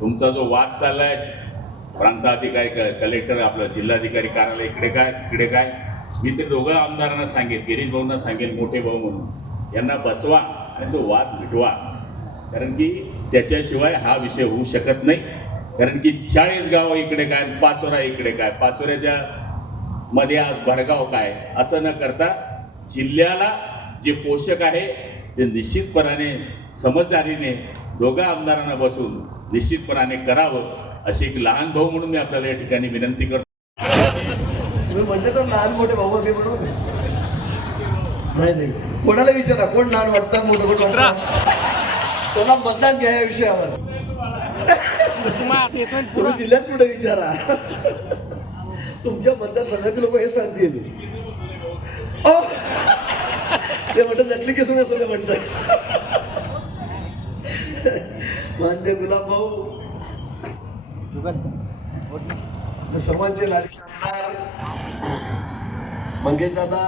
तुमचा जो वाद चाललाय प्रांताधिकारी कलेक्टर आपलं जिल्हाधिकारी कार्यालय इकडे काय तिकडे काय, मी ते दोघं आमदारांना सांगेन, गिरीश भाऊंना सांगेन, मोठे भाऊ म्हणून यांना बसवा आणि तो वाद मिटवा. कारण की त्याच्याशिवाय हा विषय होऊ शकत नाही. कारण की 40 गाव इकडे काय, पाचोरा इकडे काय, पाचोऱ्याच्या मध्ये आज भडगाव काय, असं न करता जिल्ह्याला जे पोषक आहे ते निश्चितपणाने समजदारीने दोघा आमदारांना बसून निश्चितपणाने करावं, अशी एक लहान भाऊ म्हणून मी आपल्याला या ठिकाणी विनंती करतो. तुम्ही म्हटलं तर लहान मोठे भाऊ मी म्हणून नाही कोणाला विचारा, कोण लहान वाटतात मोठं कोण वाटतात, कोणा मतदान घ्या या विषयावर. तुम्ही जिल्ह्यात कुठे विचारा, तुमच्या मतदारसंघातील लोक हे सांगतील. ते म्हणतात नटली केस असं म्हणतात. मानते गुलाब भाऊ सर्वांचे लाडके आमदार मंगेश दादा,